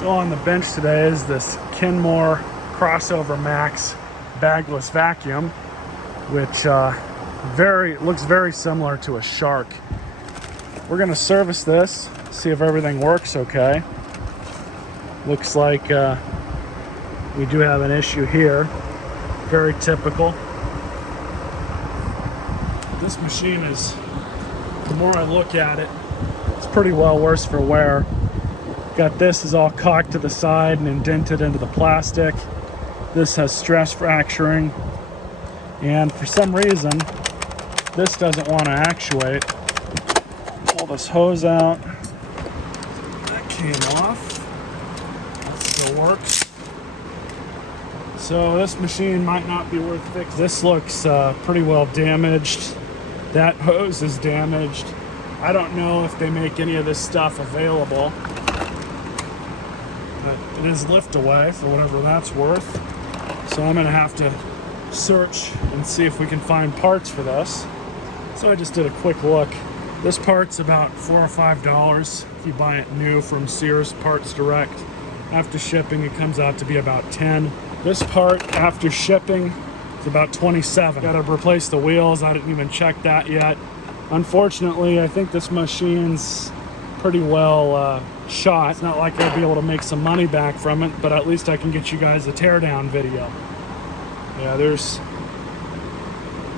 So on the bench today is this Kenmore Crossover Max bagless vacuum, which looks very similar to a Shark. We're gonna service this, see if everything works okay. Looks like we do have an issue here. Very typical. This machine is, the more I look at it, it's pretty well worse for wear. Got this is all cocked to the side and indented into the plastic. This has stress fracturing. And for some reason, this doesn't want to actuate. Pull this hose out. That came off. That still works. So this machine might not be worth fixing. This looks pretty well damaged. That hose is damaged. I don't know if they make any of this stuff available. It is lift away for whatever that's worth. So I'm gonna have to search and see if we can find parts for this. So I just did a quick look. This part's about $4 or $5 if you buy it new from Sears Parts Direct. After shipping, it comes out to be about $10. This part, after shipping, is about $27. Gotta replace the wheels. I didn't even check that yet. Unfortunately, I think this machine's pretty well shot. It's not like I'll be able to make some money back from it, but at least I can get you guys a teardown video. Yeah, there's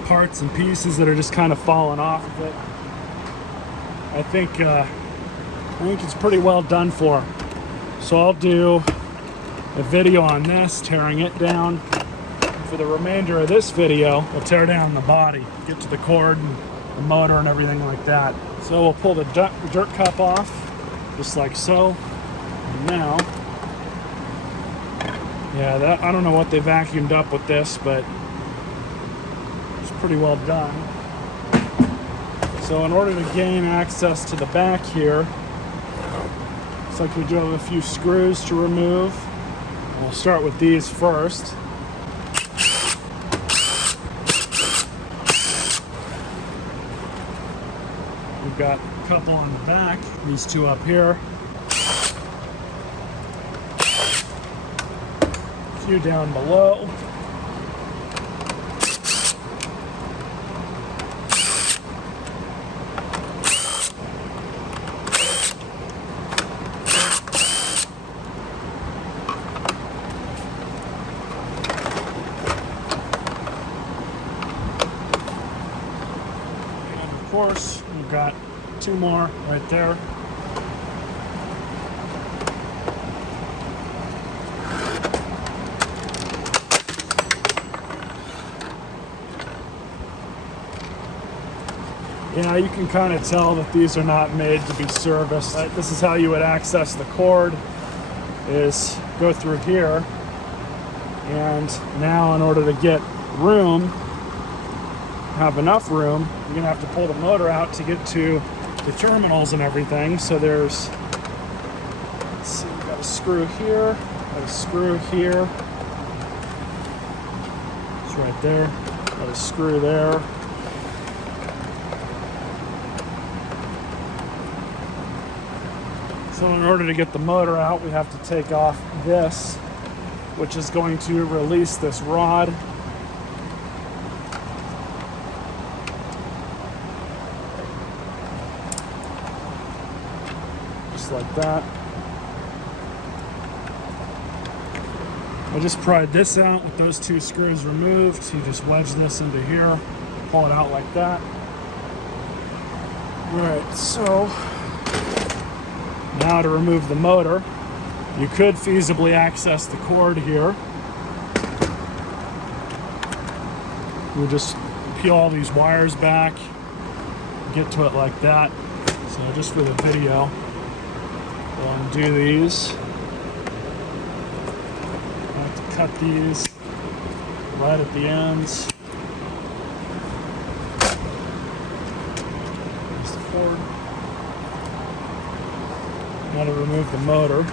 parts and pieces that are just kind of falling off of it. I think it's pretty well done for. So I'll do a video on this, tearing it down. For the remainder of this video, we'll tear down the body, get to the cord and the motor and everything like that. So we'll pull the dirt cup off, just like so. And now, yeah, I don't know what they vacuumed up with this, but it's pretty well done. So in order to gain access to the back here, looks like we do have a few screws to remove. We'll start with these first. We've got a couple on the back, these two up here. A few down below. Of course, we've got two more right there. Yeah, you can kind of tell that these are not made to be serviced. This is how you would access the cord, is go through here. And now in order to get room, have enough room, you're gonna have to pull the motor out to get to the terminals and everything. So there's, let's see, we've got a screw here, got a screw here. It's right there, got a screw there. So in order to get the motor out, we have to take off this, which is going to release this rod. Like that. I just pried this out with those two screws removed. So you just wedge this into here, pull it out like that. Alright, so now to remove the motor, you could feasibly access the cord here. We'll just peel all these wires back, get to it like that. So just for the video, we'll undo these. I have to cut these right at the ends. There's the cord. Now to remove the motor.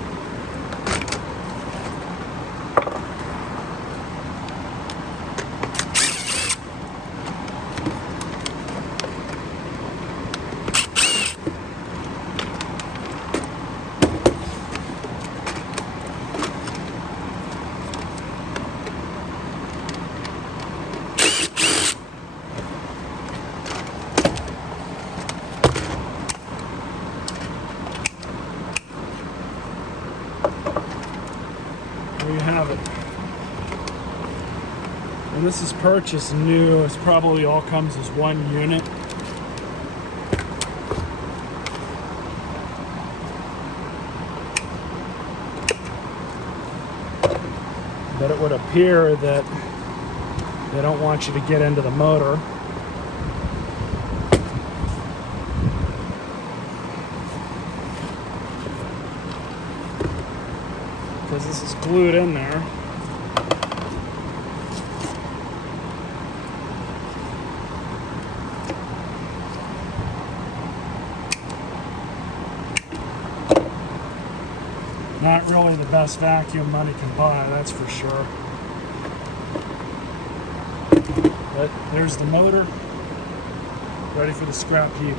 There you have it. And this is purchased new. It probably all comes as one unit. But it would appear that they don't want you to get into the motor. Because this is glued in there. Not really the best vacuum money can buy, that's for sure. But there's the motor, ready for the scrap heap.